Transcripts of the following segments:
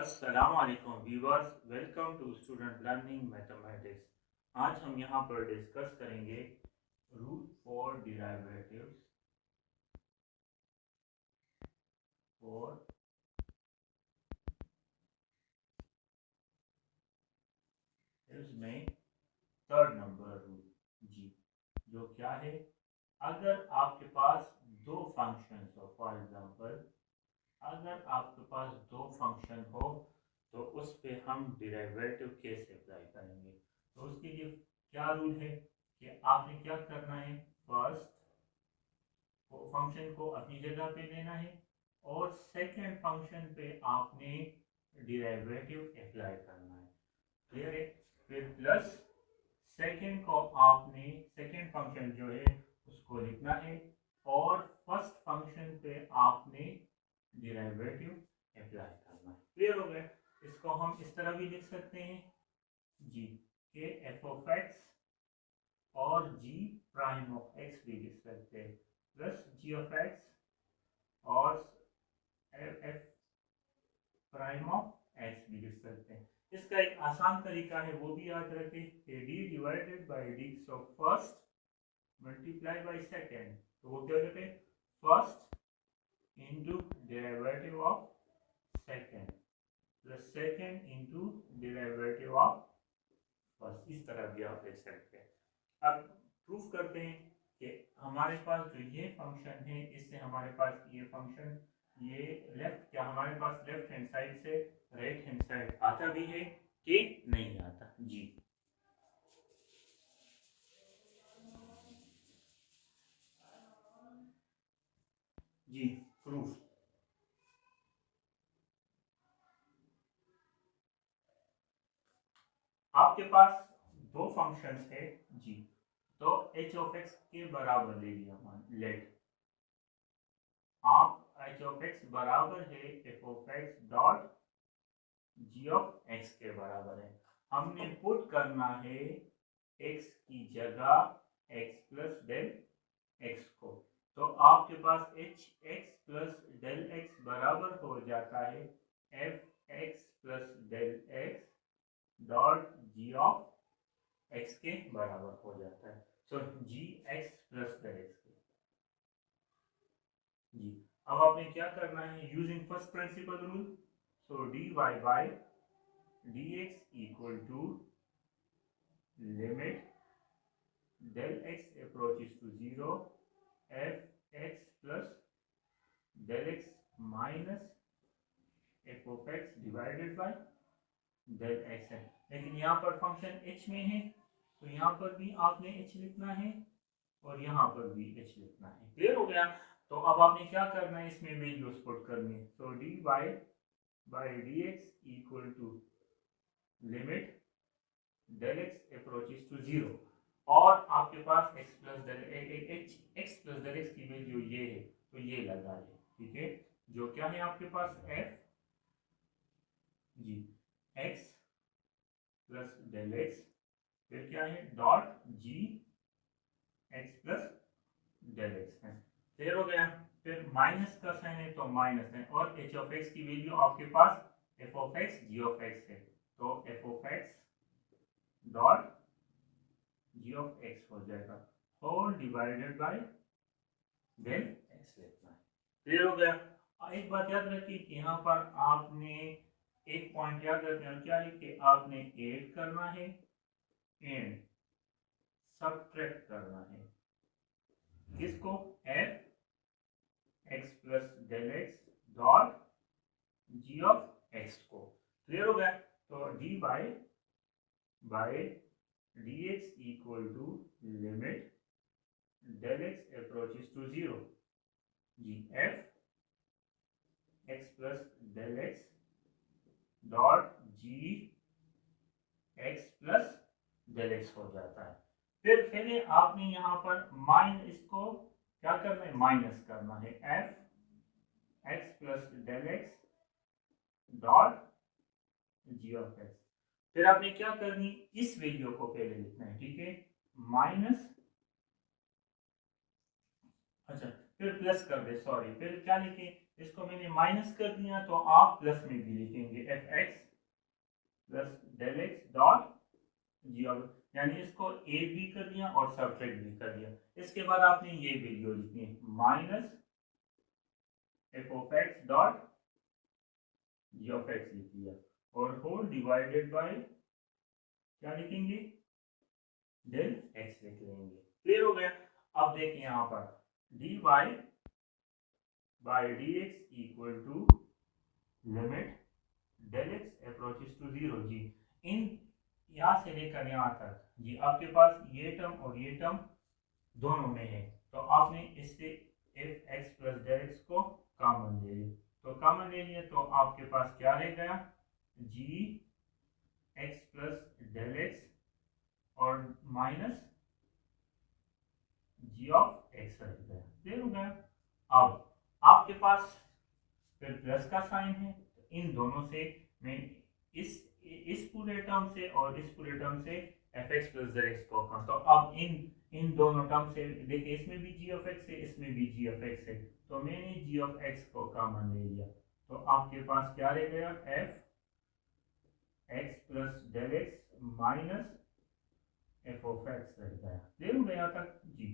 अस्सलाम वालेकुम viewers, welcome to student learning mathematics. आज हम यहाँ पर डिस्कस करेंगे रूल फॉर डिराइवेटिव्स फॉर में थर्ड नंबर रूल जी, जो क्या है। अगर आपके पास दो फंक्शंस हो, फॉर एग्जांपल अगर आपके पास दो फंक्शन हो तो उस पे हम डिराइवेटिव कैसे अप्लाई करेंगे। तो उसके लिए क्या रूल है कि आपने क्या करना है। फर्स्ट फंक्शन को अपनी जगह पे लेना है और सेकंड फंक्शन पे आपने डिराइवेटिव अप्लाई करना है। क्लियर है। फिर प्लस सेकंड को आपने सेकंड फंक्शन जो है उसको लिखना है और फर्स्ट फंक्शन पे आपने डिराइवेटिव अप्लाई करना है। क्लियर हो गया। इसको हम इस तरह भी लिख सकते हैं जी के एफ ऑफ एक्स और जी प्राइम ऑफ एक्स भी लिख सकते हैं, प्लस जी ऑफ एक्स और एफ प्राइम ऑफ एक्स भी लिख सकते हैं। इसका एक आसान तरीका है, वो भी याद रखें कि D divided by D of first multiply by second. तो वो क्या कहते हैं, first into derivative of second plus second into derivative of first. इस तरह भी आप लिख सकते हैं। अब प्रूफ करते हैं कि हमारे पास जो ये फंक्शन है इससे हमारे पास ये फंक्शन ये लेफ्ट क्या हमारे पास लेफ्ट हैंड साइड से राइट हैंड साइड आता भी है कि नहीं आता जी। जी प्रूफ। आपके पास दो फंक्शंस है जी, तो एच ऑफ एक्स के बराबर ले लिया मान लेट आप एच ऑफ एक्स बराबर है f of X dot ji of x के बराबर है। हमने पुट करना है एक्स की जगह एक्स प्लस डेल एक्स को। तो आपके पास h x plus del x बराबर हो जाता है F x plus del x dot ji of x के बराबर हो जाता है। So g x plus del x के जी। अब आपने क्या करना है, using first principle rule. So d Y by D x equal to limit del x approaches to 0 f x plus del x minus f of x divided by del x है। लेकिन यहाँ पर फंक्शन h में है तो यहाँ पर भी आपने h लिखना है और यहाँ पर भी h लिखना है। क्लियर हो गया। तो अब आपने क्या करना है, इसमें वैल्यूज पुट करनी है। तो D Y by D x equal to limit del x approaches to zero और आपके पास x plus del x plus del x की वैल्यू ये है तो ये लगा ले। ठीक है, जो क्या है आपके पास f जी x प्लस डेल एक्स फिर क्या है dot g x plus del x है। क्लियर हो गया। फिर माइनस का साइन है तो माइनस है और h ऑफ x की वैल्यू आपके पास f of x g of x है। तो f of x dot ji of x हो जाएगा whole divided by del x लिखना है। क्लियर हो गया। एक बात याद रखिए कि यहाँ पर आपने एक पॉइंट याद रखना है, क्या है कि आपने ऐड करना है एंड सबट्रैक्ट करना है किसको, f x plus del x dot ji of x को। क्लियर हो गया। तो d by D x equal to limit del x approaches to 0 g f x plus del x dot g x plus del x हो जाता है। फिर पहले आपने यहाँ पर माइन इसको क्या करना है, माइनस करना है F x plus del x dot ji of x. फिर आपने क्या करनी, इस वैल्यू को पहले लिखना है। ठीक है, माइनस अच्छा फिर प्लस कर दे, सॉरी, फिर क्या लिखे, इसको मैंने माइनस कर दिया तो आप प्लस में भी लिखेंगे f x plus del x dot g, यानी इसको ए भी कर दिया और सब्ट्रैक्ट भी कर दिया। इसके बाद आपने ये वैल्यू लिखनी है minus F of X dot ji of x लिख दिया और होल डिवाइडेड बाय क्या लिखेंगे, डेल एक्स लिख लेंगे। क्लियर हो गया। अब देखिए यहाँ पर d Y by D x equal to limit del x approaches to zero. जी, इन यहाँ से लेकर यहाँ तक जी आपके पास ये टर्म और ये टर्म दोनों में है, तो आपने इससे f x plus del x को कॉमन ले लिया, तो कॉमन ले लिया तो आपके पास क्या रह गया, जी एक्स प्लस डेल एक्स और माइनस जी ऑफ एक्स रह गया। क्लियर हो गया। अब आपके पास फिर प्लस का साइन है, तो इन दोनों से मैं इस पूरे टर्म से और इस पूरे टर्म से F x plus Z x को तो अब इन दोनों टर्म से देखिए, इसमें भी जी ऑफ एक्स है, इसमें भी जी ऑफ एक्स है, तो मैंने जी ऑफ एक्स को कॉमन ले लिया, तो आपके पास क्या रह गया, F x plus del x minus F of x रह गया। क्लियर हो गया तक जी,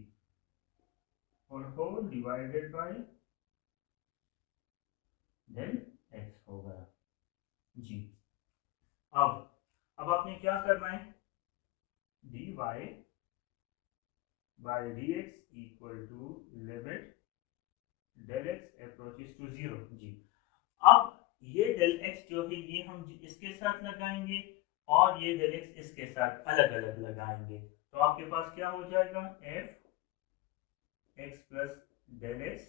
और whole divided by del x हो गया जी। अब आपने क्या करना है, d Y by D x equal to limit del x approaches to zero. जी, अब ये डेल एक्स जो है ये हम इसके साथ लगाएंगे और ये डेल एक्स इसके साथ अलग अलग लगाएंगे, तो आपके पास क्या हो जाएगा, f x plus del x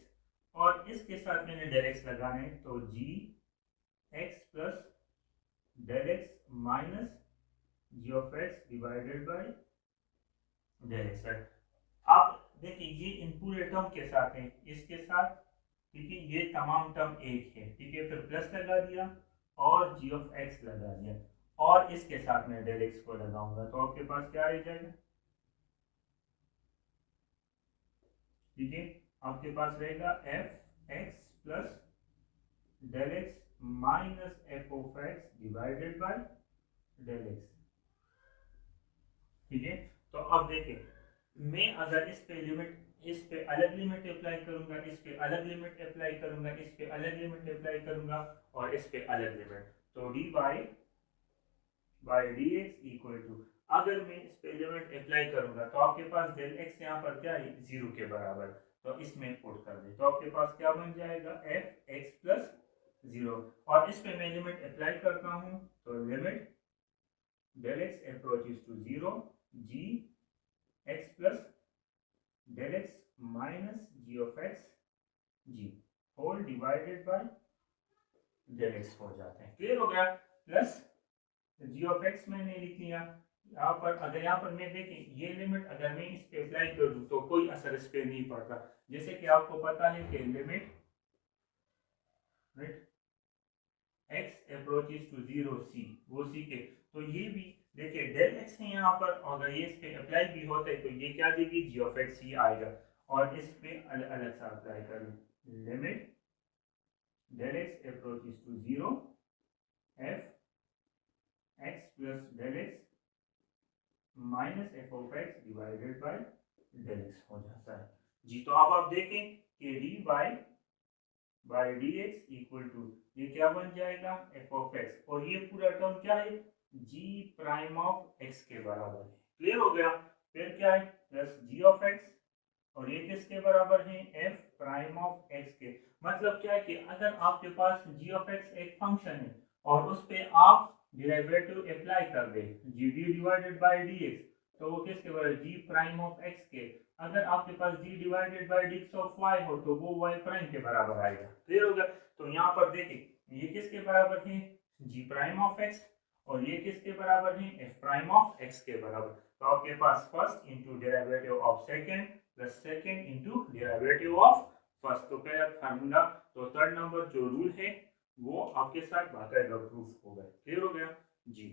और इसके साथ मैंने डेल एक्स लगाना है, तो g x plus del x minus ji of x divided by del x. आप देखिए ये इन पूरे टर्म के साथ है, इसके साथ, ठीक है, ये तमाम टर्म एक है, ठीक है, फिर प्लस लगा दिया और जी ऑफ एक्स लगा दिया और इसके साथ मैं डेल एक्स को लगाऊंगा, तो आपके पास क्या रह जाएगा, ठीक है, आपके पास रहेगा f x plus del x minus F of x divided by del x. ठीक है, तो अब देखिए, मैं अगर इस पे लिमिट, इस पे अलग लिमिट अप्लाई करूंगा, इस पे अलग लिमिट अप्लाई करूंगा, इस पे अलग लिमिट अप्लाई करूंगा और इस पे अलग लिमिट, तो D Y by D x equal to, अगर मैं इस पे लिमिट अप्लाई करूंगा तो आपके पास डेल एक्स यहाँ पर क्या है, जीरो के बराबर, तो इसमें पुट कर दे, तो आपके पास क्या बन जाएगा, एफ एक्स प्लस जीरो, और इस पे मैं लिमिट अप्लाई करता हूँ, तो limit del x approaches to zero, g x plus del x minus ji of x g whole divided by del x हो जाते हैं। क्लियर हो गया। प्लस जी ऑफ एक्स मैंने लिख लिया, यहाँ पर अगर यहाँ पर मैं देखें ये लिमिट अगर मैं इस पे अप्लाई कर दूं तो कोई असर इस पे नहीं पड़ता, जैसे कि आपको पता है कि limit x approaches to zero सी, वो सी के, तो ये भी देखिए डेल एक्स है यहाँ पर, अगर ये इस पे अप्लाई भी होता है तो ये क्या देगी, जी ऑफ एक्स ही आएगा, और इस पे अलग अलग सा अप्लाई करूँ, limit del x approaches to zero f x plus del x minus F of x divided by del x हो जाता है जी। तो अब आप देखें कि d Y by D x equal to, ये क्या बन जाएगा, एफ ऑफ एक्स, और ये पूरा टर्म क्या है, जी प्राइम ऑफ एक्स के बराबर है। क्लियर हो गया। फिर क्या है, प्लस जी ऑफ एक्स, और ये किसके बराबर है, एफ प्राइम ऑफ एक्स के, मतलब क्या है कि अगर आपके पास जी ऑफ एक्स एक फंक्शन है और उस पे आप डेरिवेटिव अप्लाई कर दे, g d divided by D x, तो वो किसके बराबर, जी प्राइम ऑफ एक्स के, अगर आपके पास g divided by D x of y हो तो वो वाई प्राइम के बराबर आएगा। क्लियर हो गया। तो यहाँ पर देखिए ये किसके बराबर है, जी प्राइम ऑफ एक्स, और ये किसके बराबर है, एफ प्राइम ऑफ एक्स के बराबर, तो आपके पास first into derivative of second plus second into derivative of first, तो क्या फार्मूला, तो थर्ड नंबर जो रूल है वो आपके साथ बाकायदा प्रूफ हो गया। क्लियर हो गया जी।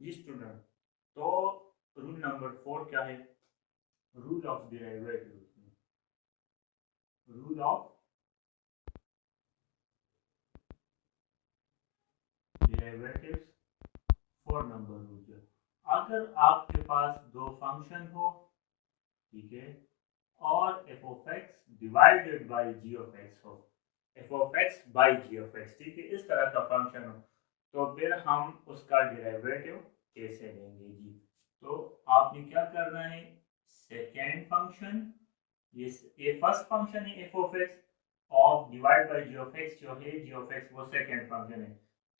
जी स्टूडेंट, तो रूल नंबर 4 क्या है, rule of derivative. Rule of derivatives for number rule. अगर आपके पास दो फंक्शन हो, ठीक है, और f of x divided by g of x हो, f of x by g of x, ठीक है, इस तरह का फंक्शन हो, तो फिर हम उसका डेरिवेटिव कैसे लेंगे जी। तो आपने क्या करना है, सेकेंड फंक्शन, ये फर्स्ट फंक्शन है f of x, of divide by g of x जो है, जी ऑफ एक्स वो सेकेंड फंक्शन है,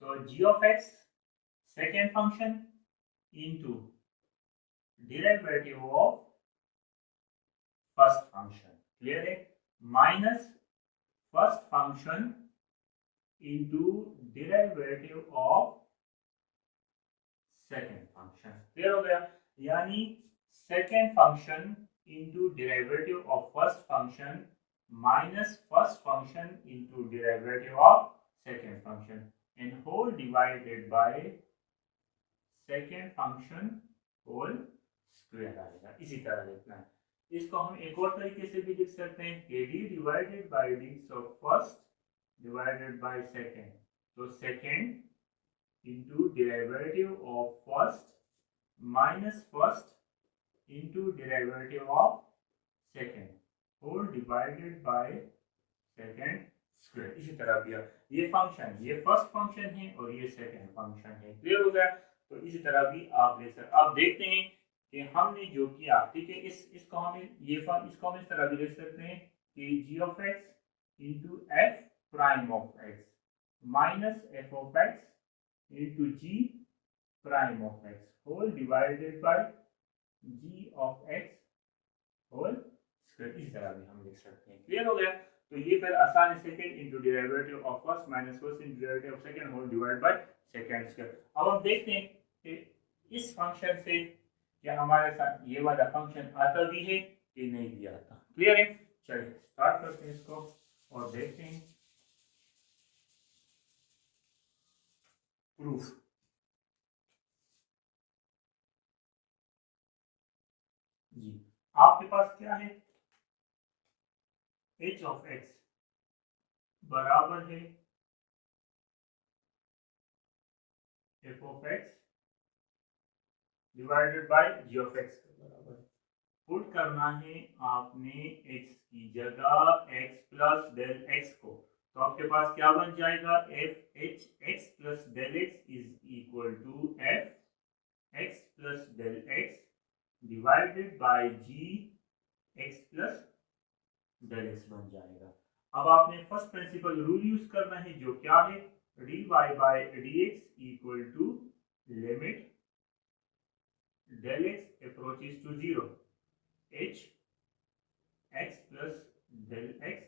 तो g of x second function into derivative of first function, clear है, minus first function into derivative of second function, clear हो गया, यानी second function into derivative of first function minus first function into derivative of second function and whole divided by second function whole square आएगा, इसी तरह लिखना है। इसको हम एक और तरीके से भी लिख सकते हैं, kd divided by dx of first divided by second, so second into derivative of first minus first into derivative of second whole divided by second square, इसी तरह भी ये फंक्शन, ये फर्स्ट फंक्शन है और ये सेकंड फंक्शन है, clear हो गया। तो इसी तरह भी आप ले सकते, अब देखते हैं कि हमने जो किया, ठीक है, इसको हम इसको हम इस तरह भी लिख सकते हैं कि g of x into f prime of x minus f of x into g prime of x whole divided by g of x whole square, इस तरह भी हम लिख सकते हैं, क्लियर हो गया। तो ये फिर आसानी से second into derivative of first minus first into derivative of second whole divide by second square. अब हम देखते हैं कि इस फंक्शन से क्या हमारे साथ ये वाला फंक्शन आता भी है कि नहीं भी आता, क्लियर है। चलिए स्टार्ट करते हैं इसको और देखते हैं प्रूफ। जी, आपके पास क्या है, h ऑफ x बराबर है f of x divided by g of x के बराबर। पुट करना है आपने x की जगह x प्लस डेल x को, तो आपके पास क्या बन जाएगा, f h x plus del x is equal to f x plus del x divided by g x plus del x बन जाएगा। अब आपने फर्स्ट प्रिंसिपल रूल यूज करना है, जो क्या है, dy by dx equal to limit del x approaches to 0 h x plus del x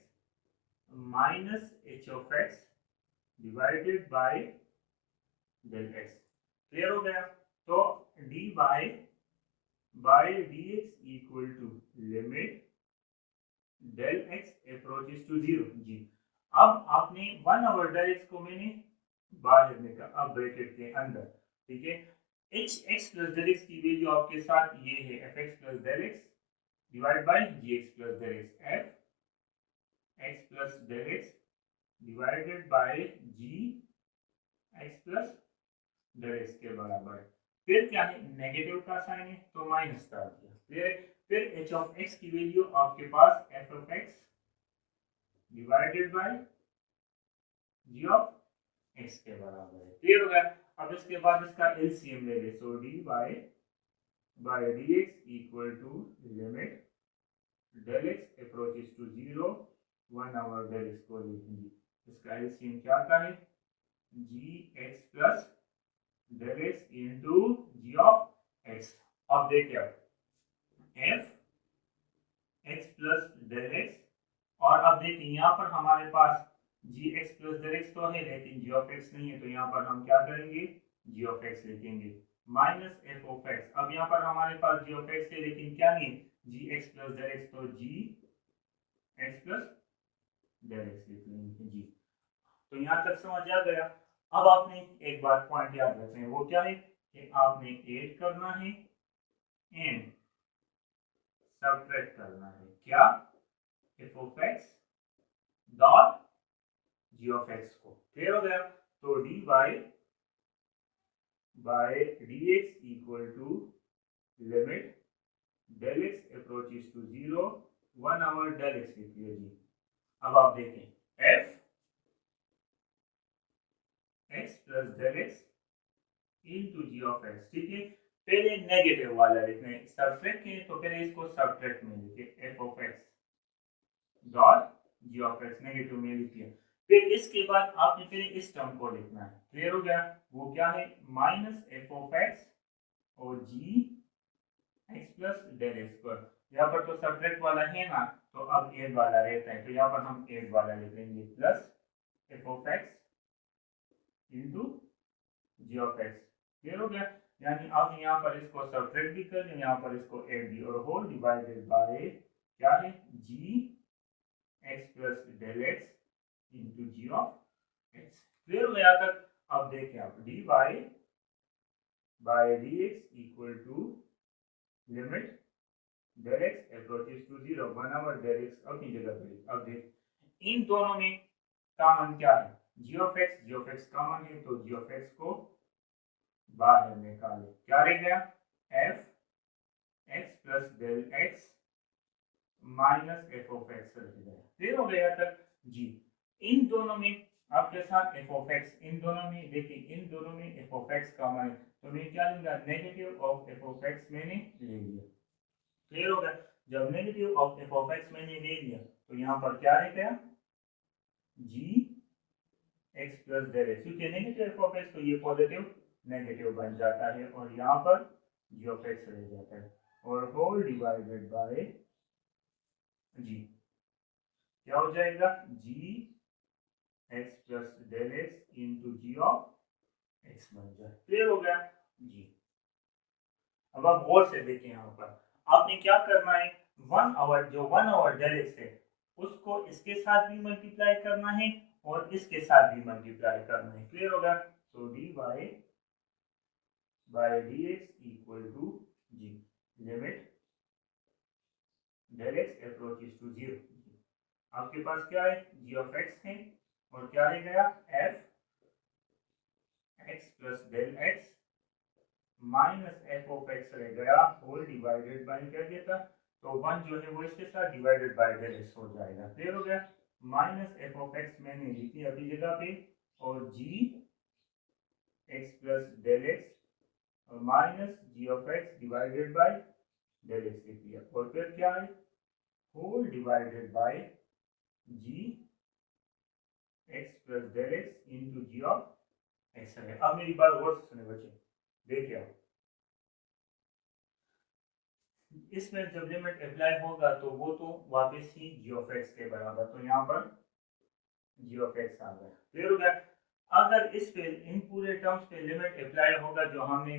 minus h of x divided by del x, clear हो गया। तो dy by dx equal to limit del x approaches to 0 जी। अब आपने 1 over del x को मैंने बाहर निकाला, अब ब्रैकेट के अंदर, ठीक है, H x plus del x की वैल्यू आपके साथ ये है F x plus del X divide by G x plus del X, F x plus del X divided by G x plus del x के बराबर। फिर क्या है, नेगेटिव का साइन है तो माइनस कर दिया, फिर एच ऑफ एक्स की वैल्यू आपके पास f of x divided by g of x के बराबर है, क्लियर हो गया। अब इसके बाद इसका एलसीएम ले ले, so d by dx equal to limit del x approaches to 0 1 over del x को लिखेंगे, इसका एलसीएम क्या आता है, g x plus del x into g of x। अब देखिए f x plus del x, और अब देखिए यहाँ पर हमारे पास जी एक्स प्लस del x तो है लेकिन जी ऑफ एक्स नहीं है, तो यहाँ पर हम क्या करेंगे, जी ऑफ एक्स लिखेंगे माइनस एफ ऑफ एक्स। अब यहाँ पर हमारे पास जी ऑफ एक्स है लेकिन क्या नहीं, जी एक्स प्लस del x, तो g x plus del x लिख लेंगे जी। तो यहाँ तक समझ आ गया। अब आपने एक बात पॉइंट याद रखना है, वो क्या है कि आपने ऐड करना है एंड सब्ट्रैक्ट करना है, क्या, F of X dot ji of x को। क्लियर हो गया? तो D Y by D x equal to limit del x approaches to zero 1 del X लिख लिया जी। अब आप देखें F x plus del x into ji of x, ठीक है। पहले नेगेटिव वाला लिखना है, सब्ट्रैक्ट किए तो पहले इसको सब्ट्रैक्ट में लिखे F of X dot ji of x negative में लिखिए। फिर इसके बाद आपने पहले इस टर्म को लिखना है। क्लियर हो गया? वो क्या है? माइनस एफ ऑफ एक्स और G x plus del x पर। यहाँ पर तो सब्ट्रैक्ट वाला है ना, तो अब एड वाला रहता है, तो यहाँ पर हम एड वाला लिख लेंगे plus F of x into ji of x. Clear हो गया? यानी अब यहाँ पर इसको सब्ट्रैक्ट भी कर लें, यहाँ पर इसको एड भी, और होल डिवाइडेड बाय क्या है? G x plus del x into ji of x. Clear हो गया तक? अब देखें आप d Y by D x equal to limit del x approaches to zero 1 del x अपनी जगह पे। अब देख इन दोनों में कॉमन क्या है? जी ऑफ एक्स कॉमन है, तो जी ऑफ एक्स को बाहर निकाले। क्या रह गया? F x plus del x minus F of x रह गया। क्लियर हो गया तक जी? इन दोनों में आपके साथ एफ ऑफ एक्स, इन दोनों में देखिए इन दोनों में एफ ऑफ एक्स कॉमन है, तो मैं क्या लूंगा? Negative of F of x मैंने ले लिया। क्लियर हो गया? जब negative of F of x मैंने ले लिया तो यहाँ पर क्या रह गया? जी एक्स प्लस डेल एक्स, क्योंकि नेगेटिव एफ ऑफ एक्स तो ये पॉजिटिव नेगेटिव बन जाता है, और यहाँ पर जी ऑफ एक्स रह जाता है, और होल डिवाइडेड बाय जी। क्या हो जाएगा? G x plus del x into ji of x बन जाए। क्लियर हो गया जी? अब आप गौर से देखें, यहाँ पर आपने क्या करना है? 1 डेल एक्स है उसको इसके साथ भी मल्टीप्लाई करना है और इसके साथ भी मल्टीप्लाई करना है। क्लियर होगा? तो D Y by D x equal to G limit del x approaches to zero. आपके पास क्या है? जी ऑफ एक्स है, और क्या रह गया? F x plus del x minus F of x रह गया, होल डिवाइडेड बाय क्या देता? तो 1 जो है वो इसके साथ डिवाइडेड बाय डेल एक्स हो जाएगा। क्लियर हो गया? माइनस एफ ऑफ एक्स मैंने लिखी अपनी जगह पे, और G x plus del x और minus ji of x divided by del X लिख दिया, और फिर क्या है? Whole divided by G x plus del x into ji of X है। अब मेरी बात गौर से सुने बच्चे, देखिए इसमें जब लिमिट अप्लाई होगा तो वो तो वापस ही जी ऑफ एक्स के बराबर, तो यहाँ पर जी ऑफ एक्स आ गया। क्लियर हो गया? अगर इस पे इन पूरे टर्म्स पे लिमिट अप्लाई होगा जो हमने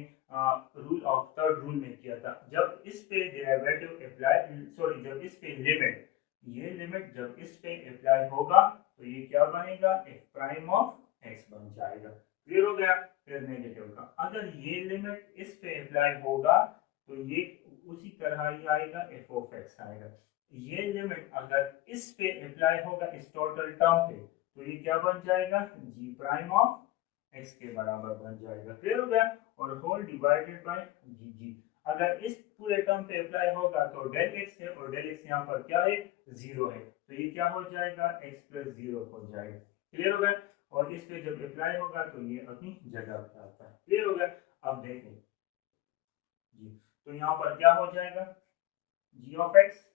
रूल ऑफ थर्ड रूल में किया था, जब इस पे डेरिवेटिव अप्लाई, सॉरी जब इस पे लिमिट, ये लिमिट जब इस पे अप्लाई होगा तो ये क्या बनेगा? एफ प्राइम ऑफ एक्स बन जाएगा। क्लियर हो गया? फिर नेगेटिव का अगर ये लिमिट इस पे अप्लाई होगा तो ये उसी तरह ही आएगा, एफ ऑफ एक्स आएगा। ये लिमिट अगर इस पे अप्लाई होगा इस टोटल टर्म पे, तो ये क्या बन जाएगा? जी प्राइम ऑफ एक्स के बराबर बन जाएगा। क्लियर हो गया? और होल डिवाइडेड बाय जी जी। अगर इस पूरे टर्म पे अप्लाई होगा तो डेल एक्स है, और डेल एक्स यहाँ पर क्या है? जीरो है, तो ये क्या हो जाएगा? एक्स प्लस जीरो हो जाएगा। क्लियर हो गया? और इस पे जब अप्लाई होगा तो ये अपनी जगह पे आता है। क्लियर हो गया? अब देखें जी, तो यहाँ पर क्या हो जाएगा? जी ऑफ एक्स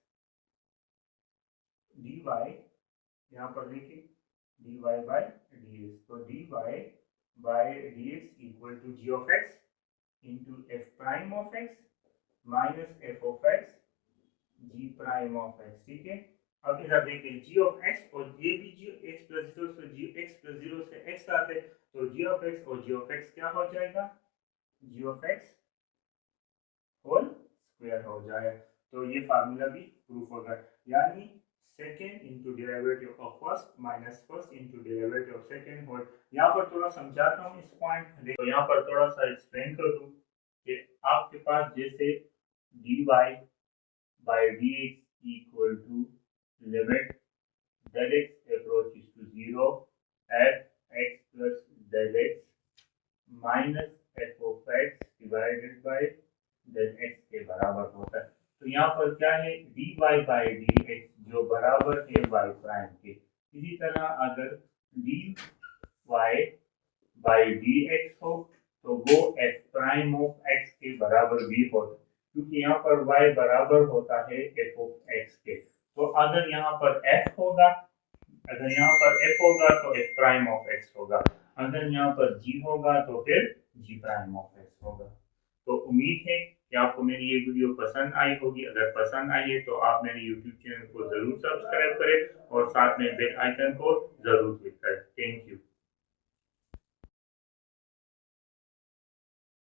डी वाई, यहाँ पर देखिए d Y by D x, तो D Y by D x equal to g of x into f prime of x minus F of x g prime of x. ठीक है? अब इधर देखिए जी of x, और ये भी जी एक्स प्लस जीरो से जी एक्स प्लस जीरो से एक्स आते, तो जी ऑफ एक्स और जी ऑफ एक्स क्या हो जाएगा? जी ऑफ एक्स होल स्क्वायर हो जाए। तो ये फार्मूला भी प्रूफ होगा, यानी second into derivative of first minus first into derivative of second whole. यहाँ पर थोड़ा समझाता हूँ इस पॉइंट, देखो यहाँ पर थोड़ा सा एक्सप्लेन कर दूँ कि आपके पास जैसे D Y by D x equal to limit del x approaches to 0, f x plus del x minus F of x divided bye del x के बराबर होता है। तो यहाँ पर क्या है, dy बाई डी एक्स जो बराबर है y प्राइम के। इसी तरह अगर dy बाई डी एक्स हो तो वो f प्राइम ऑफ x के बराबर भी होता है, क्योंकि यहाँ पर y बराबर होता है f ऑफ x के। तो अगर यहाँ पर f होगा, अगर यहाँ पर f होगा तो f प्राइम ऑफ x होगा, अगर यहाँ पर g होगा तो फिर g प्राइम ऑफ x होगा। तो उम्मीद है कि आपको मेरी ये वीडियो पसंद आई होगी। अगर पसंद आई है तो आप मेरे यूट्यूब चैनल को जरूर सब्सक्राइब करें और साथ में बेल आइकन को जरूर क्लिक करें। Thank you.